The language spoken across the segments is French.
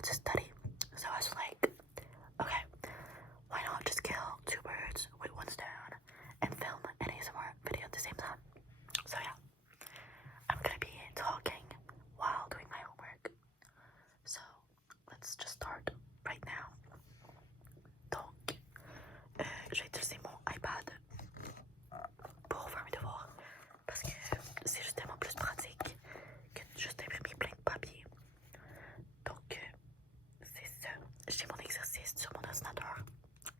how to study. So I was like, okay, why not just kill two birds with one stone and film an ASMR video at the same time? So yeah, I'm gonna be talking while doing my homework. So let's just start right now. Donc, je vais utiliser mon iPad pour faire mes devoirs parce que c'est justement plus pratique que juste imprimer plein de papier. Donc, c'est ça. J'ai mon exercice sur mon ordinateur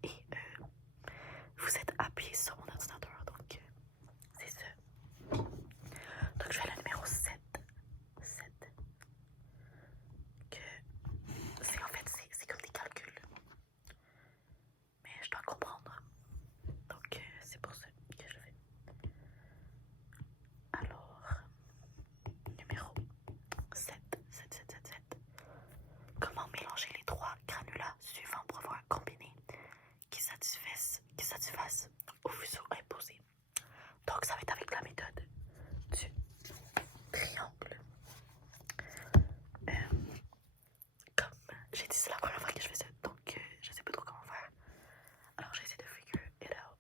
et vous êtes appuyé sur mon ordinateur. Donc, c'est ça. Donc, je vais à la numéro 7. 7. Que c'est en fait, c'est comme des calculs. Mais je dois comprendre. Donc, c'est pour ça que je le fais. Alors, numéro 7. 7, 7, 7, 7. Comment mélanger les trois granulats suivants pour avoir un combiné qui satisfasse au fuseau imposé. Donc, ça va être avec la méthode du triangle. Comme j'ai dit, c'est la première fois que je fais ça, donc je sais pas trop comment faire. Alors, j'essaie de figure it out.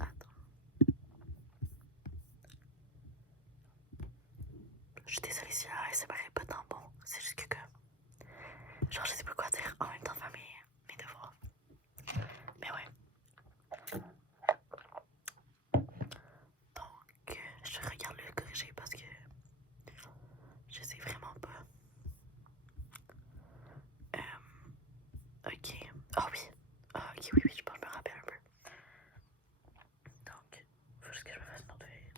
Attends. Je suis désolée si ça paraît pas tant bon. C'est juste que genre, je sais pas quoi dire en même temps de faire mes devoirs. Mais ouais. Donc, je regarde le corriger parce que je sais vraiment pas. Ok. Ah oui. Ok, oui, je pense que je me rappelle un peu. Donc, faut juste que je me fasse une autre feuille.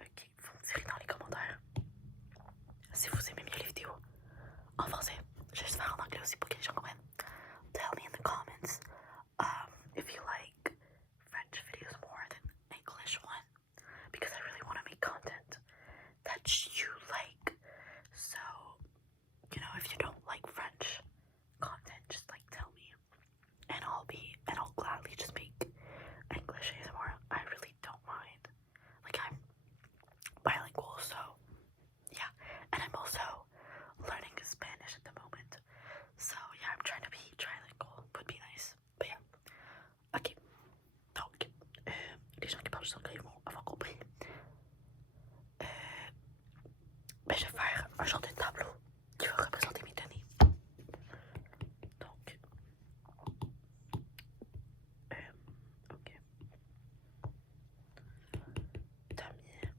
Ok, vous me direz dans les commentaires si vous aimez mieux les vidéos en français. Je vais juste faire en anglais aussi pour que les gens comprennent. Tell me in the comments if you like French videos more than English one, because I really want to make content that you like. So, you know, if you don't like French content, just like tell me, and I'll gladly just make English ASMR. I really don't mind. Like, I'm bilingual, so yeah, and I'm also learning Spanish at the moment. So yeah, I'm trying to be trilingual. Would be nice. But yeah. Ok. Donc, les gens qui parlent juste anglais vont avoir compris. Ben, je vais faire un genre de tableau qui va représenter mes données. Donc, ok. Damier.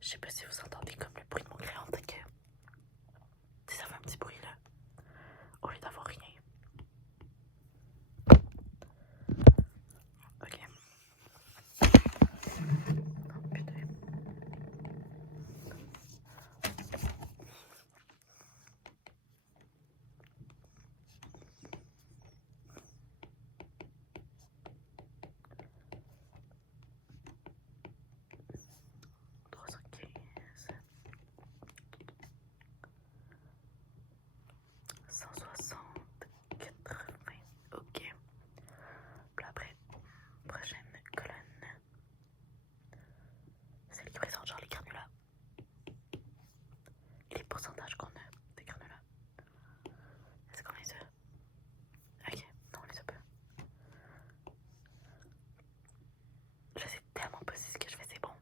Je sais pas si vous entendez comme le bruit de mon crayon, peut-être que ça fait un petit bruit là, au lieu d'avoir rien. Ok. Oh putain. Ok. Puis après, prochaine colonne. Celle qui présente genre les granulats. Les pourcentages qu'on a des granulats. Est-ce qu'on les a? Ok, non, on les a pas. Je sais tellement pas si ce que je fais c'est bon.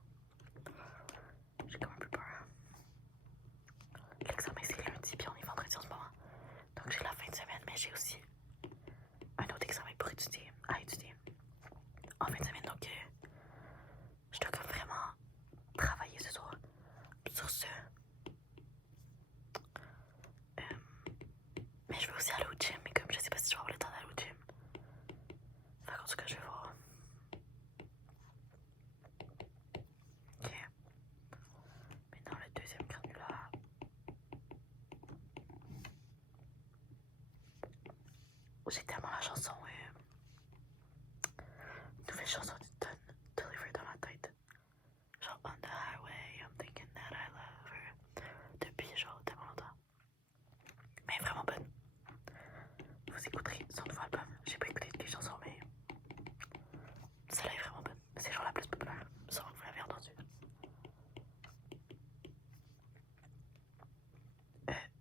J'ai comme un peu peur. L'examen c'est lundi puis on est vendredi en ce moment. Donc j'ai la fin de semaine, mais j'ai aussi un autre examen pour étudier, à étudier en fin de semaine. Donc je dois comme vraiment travailler ce soir sur ce. Mais je veux aussi aller au gym, mais comme je sais pas si je vais avoir le temps d'aller au gym. Fait qu'en tout cas je vais voir. Ok. Maintenant le deuxième granulat. J'ai tellement la chanson, nouvelle chanson du Don Deliver dans ma tête. Genre on the highway, I'm thinking that I love her. Depuis genre tellement longtemps. mais vraiment bonne. Vous écouterez son nouveau album. J'ai pas écouté toutes les chansons, mais celle-là est vraiment bonne. C'est genre la plus populaire, sans que vous l'avez entendu.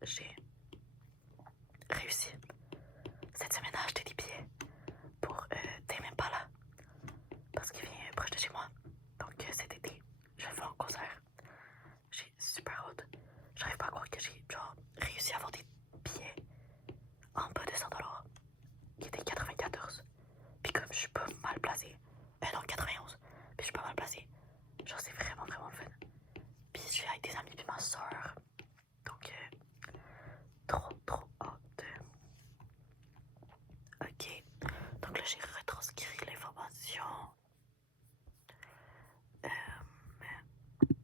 J'ai réussi cette semaine à acheter des billets pour Tame Impala parce qu'il vient proche de chez moi. Donc cet été, je vais le voir en concert. J'ai super hâte. J'arrive pas à croire que j'ai genre réussi à avoir des billets en bas de 100$, qui étaient 94. Puis comme je suis pas mal placée, non 91, puis je suis pas mal placée, genre c'est vraiment le fun. Puis je suis avec des amis puis ma soeur, donc trop hâte. Ok, donc là j'ai retranscrit l'information.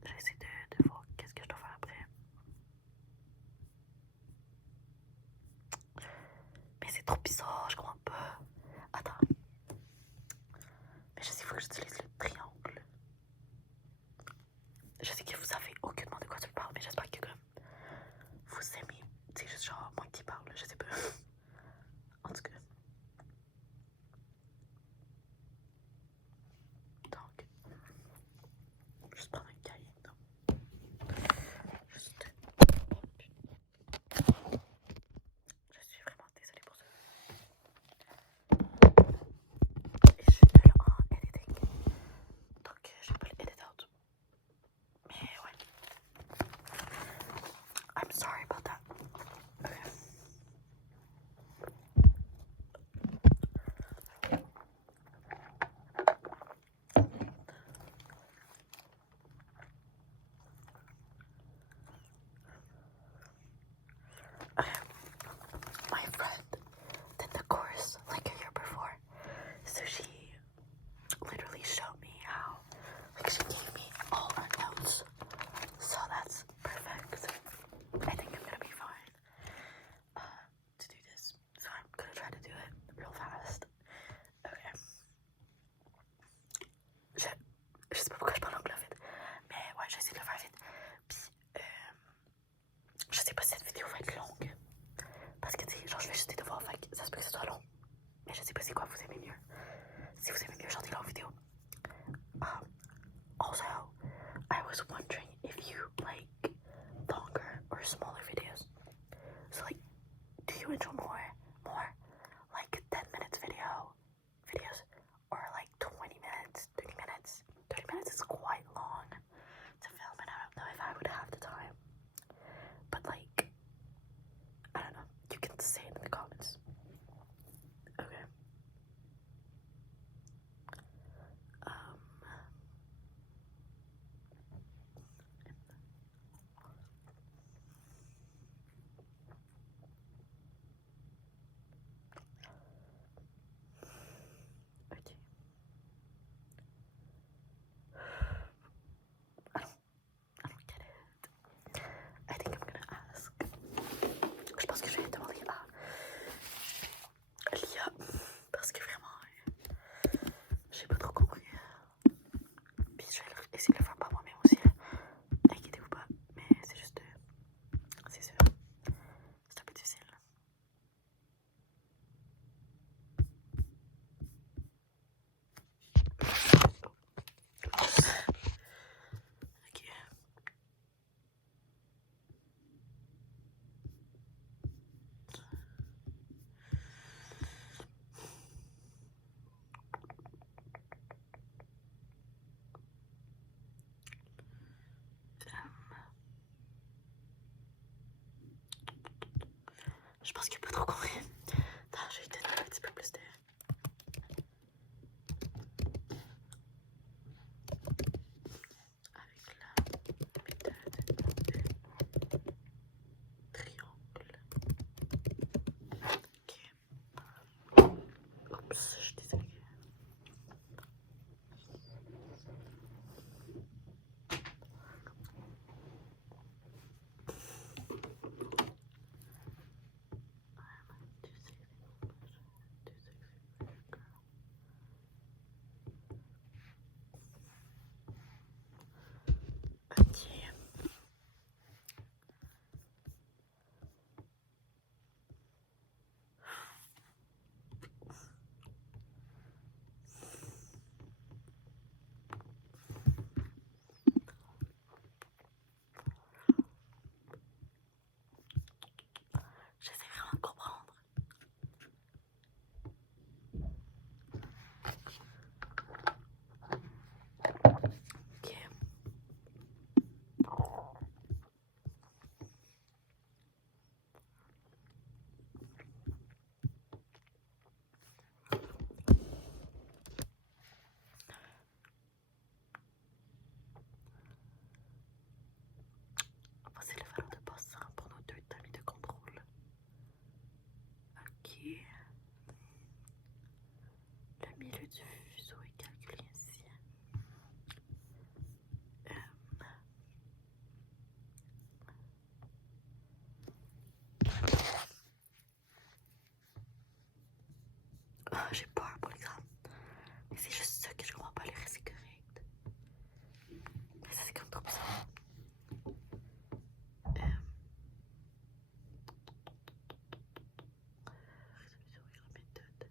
J'essaie de voir qu'est-ce que je dois faire après. Mais c'est trop bizarre, je comprends pas. Attends. Mais je sais, il faut que j'utilise le triangle. Je sais que vous savez aucunement de quoi tu parles, mais j'espère que comme vous aimez. C'est juste genre moi qui parle, je sais pas. En tout cas. Donc, juste prendre un cahier. Non. Juste. Je suis vraiment désolée pour ça. Et je suis nulle en editing. Donc, je vais pas le edit out. Mais ouais. I'm sorry about that. Okay. My friend did the course like a year before, so she literally showed me how, like she gave me all her notes, so that's perfect. I think I'm gonna be fine to do this, so I'm gonna try to do it real fast. Okay. Je sais pas pourquoi je parle anglais vite, mais ouais, j'essaie de le faire vite. Puis, je sais pas si cette vidéo va être longue, parce que tu sais, genre je fais juste des devoirs, fait que ça se peut que ce soit long. Mais je sais pas c'est quoi vous aimez mieux. Si vous aimez mieux genre des longues vidéos. Also, I was wondering if you like longer or smaller videos. So like, do you enjoy more like 10 minutes videos, or like 20 minutes, 30 minutes? 30 minutes is quite long to film, and I don't know if I would have the time. But like, I don't know. You can say it in the comments. Okay. Okay. I don't get it. I think I'm gonna ask. Je pense que je vais demander à Lia, parce que vraiment, j'ai pas trop compris. Puis je vais essayer de le faire par moi-même aussi. Inquiétez-vous pas, mais c'est juste, c'est sûr, c'est un peu difficile. Ok. Je pense qu'il a pas trop compris. Attends, je vais te donner un petit peu plus de... Avec la méthode de triangle. Ok. Oups, je suis désolée. du fuseau est calculé ici. J'ai peur pour l'examen. Mais c'est juste ça que je comprends pas. Le reste c'est correct. Mais ça c'est comme trop bizarre. Résolution et la méthode.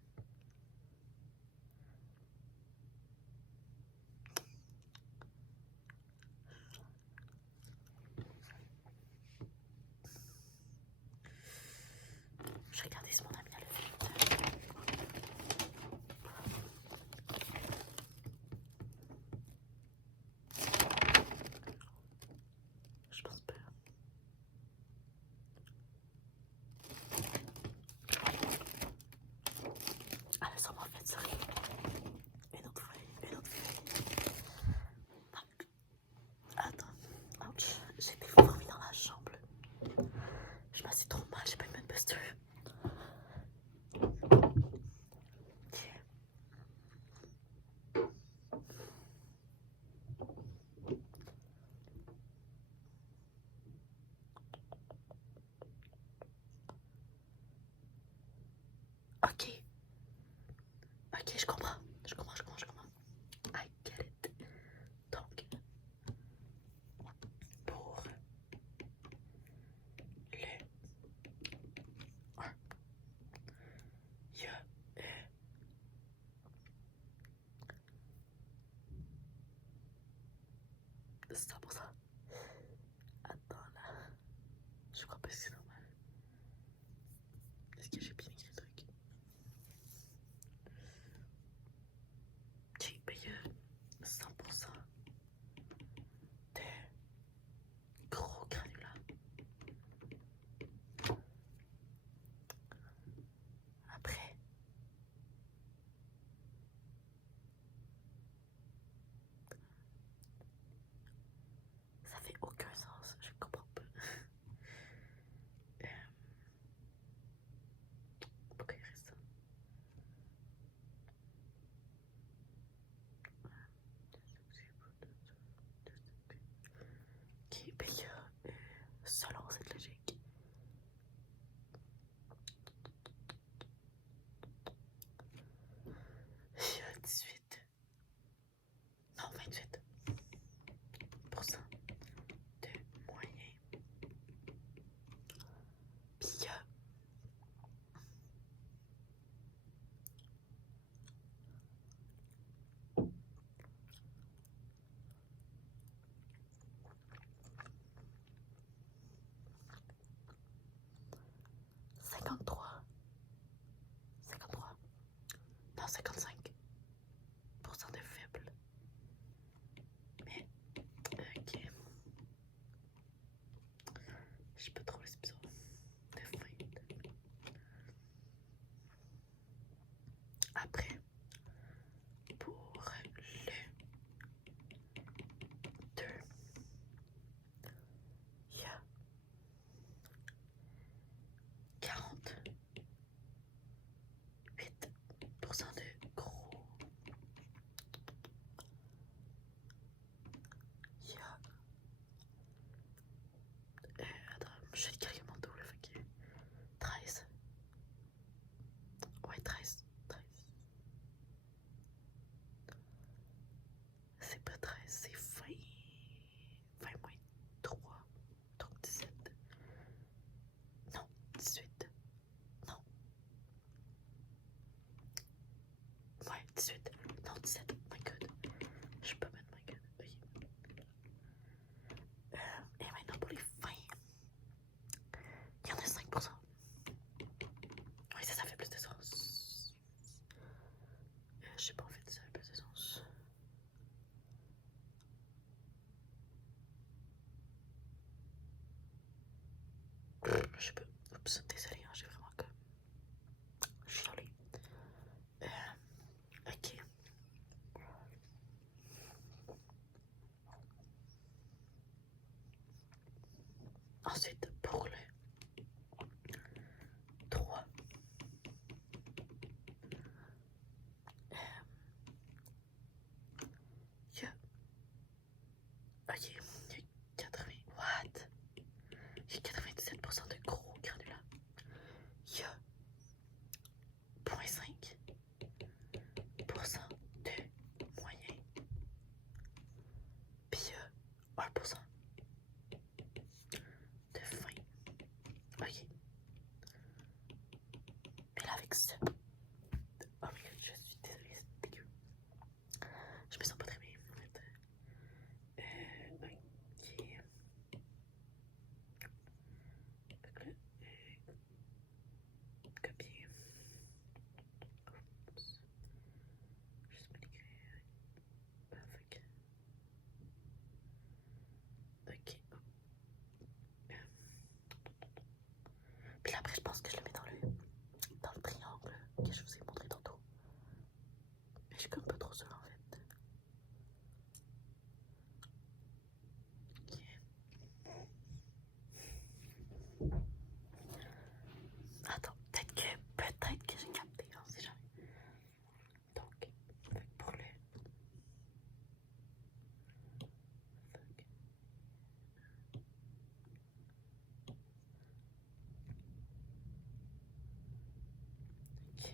Je regardais si mon ami a le fait. Je pense pas. Elle a sûrement fait ça. Une autre feuille, une autre feuille. Donc, attends. Ouch. J'ai des fourmis dans la chambre. Je m'assieds trop mal, j'ai pas eu de posture. Ok. Ok, je comprends. Je comprends. I get it. Donc, pour le 1, il y a 100%. Attends là. Je crois pas que c'est normal. Est-ce que j'ai bien écrit le truc? Ok, ben il y a 100% de gros granulats. Après, ça fait aucun sens, je comprends pas. Pourquoi il reste ça? Ok, ben il y a, selon cette logique, il y a 18, non 28% de moyens. Puis il y a 53, non 55% de faibles. Mais, ok. Je sais pas trop, c'est bizarre. De feinte. Après, pour le 2, il y a 48% de gros. Il y a attends, je fais le calcul mentaux là, fait que 13. Ouais, 13. C'est pas 13, c'est 20. 20 moins 3. Donc 17. Non, 18. Non. Ouais, 18. Non, 17. My god. Je peux mettre my god. Oui. Et maintenant pour les fins. Il y en a 5%. Oui, ça fait plus de sens. Je sais pas en fait, ça fait plus de sens. Je sais pas. Oups, désolé, hein, j'ai vraiment comme. Je suis désolée. Ok. Ensuite, pour le 3, Alex. Oh my god, je suis désolée, c'est dégueu. Je me sens pas très bien en fait. Ok. Donc là, copier. Oups. Juste me l'écrire. Fait ok. Puis là, après, je pense que je le mets dans le triangle que je vous ai montré tantôt. Mais je suis comme pas trop sûre en fait. Ok. Attends, peut-être que j'ai capté, on sait jamais. Donc, pour le. Ok.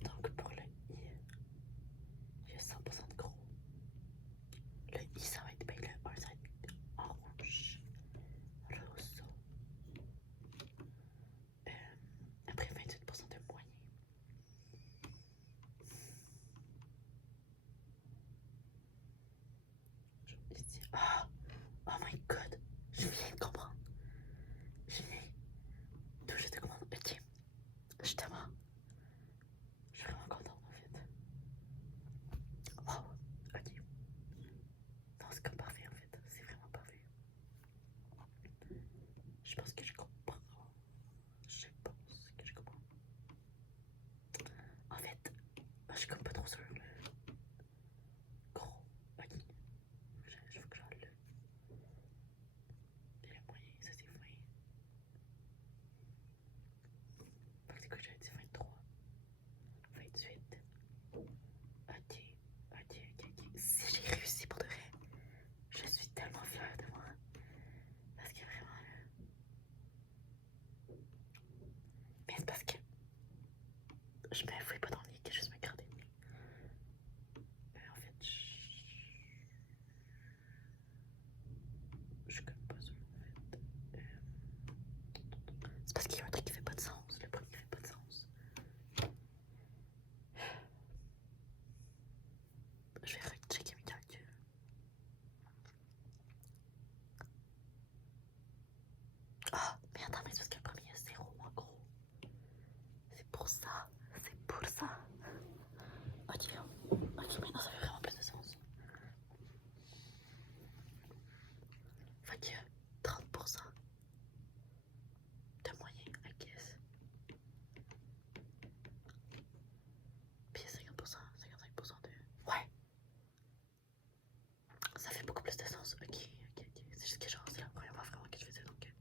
Donc pour le I, il y a 100% de gros. Le I, ça va être, ben le 1, ça va être en rouge. Rosso. Après 28% de moyen. Ici. Ah! Oh my god! Je viens de comprendre. Je viens tout juste de comprendre. Ok. Justement. Je suis vraiment contente en fait. Wow! Ok. Non, c'est comme parfait en fait. C'est vraiment parfait. Je pense que je comprends. Je pense que je comprends. En fait, je suis comme pas trop sûre. Gros. Ok. Je veux que j'enlève le. Et le moyen, ça c'est 20. Fait que c'est quoi, j'avais dit 23. 28. Ok. Ok. Si j'ai réussi pour de vrai, je suis tellement fière de moi. Parce que vraiment. Mais c'est parce que je me fouille pas dans le lit que juste me garder le nez. En fait, je suis comme pas sûre en fait. C'est parce qu'il y a un truc qui fait pas de sens. Le premier qui fait pas de sens. Je vais rechecker mes calculs. Ah, mais attends, mais c'est parce que le premier il y a 0 en gros. C'est pour ça. C'est pour ça. Ok, maintenant ça fait vraiment plus de sens. Fait que 30% de moyen, I guess. Puis 50%, 55% de. Ouais! Ça fait beaucoup plus de sens. Ok. C'est juste que genre, c'est la première fois vraiment que je fais ça donc.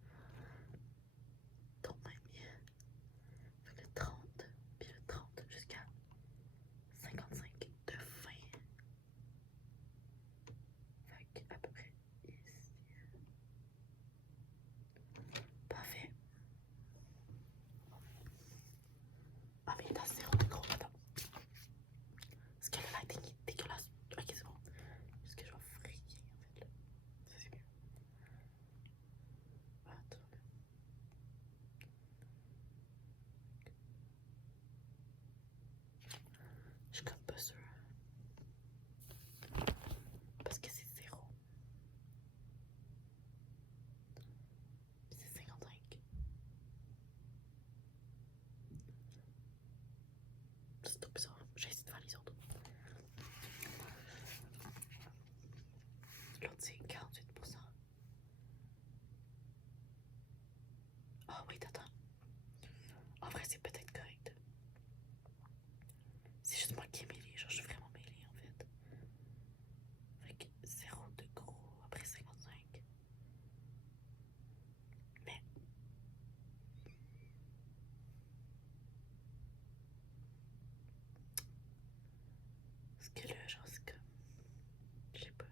Donc, même. Fait que le 30, puis le 30 jusqu'à 55 de fin. Fait que à peu près ici. Parfait. Ah, mais il est à 0 de gros. Attends. Parce que le lighting est dégueulasse. Ok, c'est bon. Parce que je vais frayer en fait là. Ça c'est mieux. Attends. Je suis comme pas sûre. Parce que c'est 0. Puis c'est 55. C'est trop bizarre. J'ai essayé de faire les autres. L'autre c'est 48%. Ah oui, attends. En vrai, c'est peut-être correct. C'est juste moi qui ai mêlé. Genre, je suis vraiment mêlée en fait. Fait que 0 de gros après 55. Mais. Parce que là, genre, c'est comme. Je sais pas.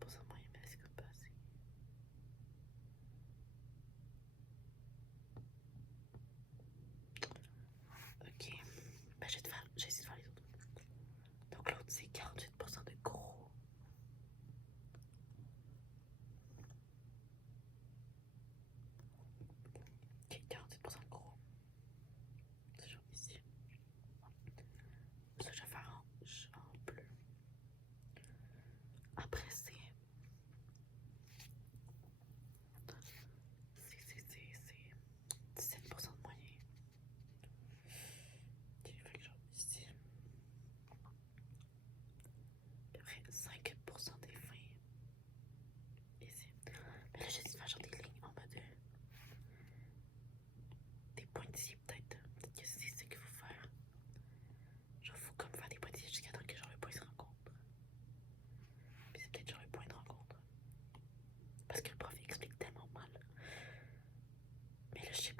100% moyen, mais c'est comme pas assez. Ok. Ben, j'ai essayé de faire les autres. Donc, l'autre, c'est 48% de gros. parce que le prof explique tellement mal. Mais là, je sais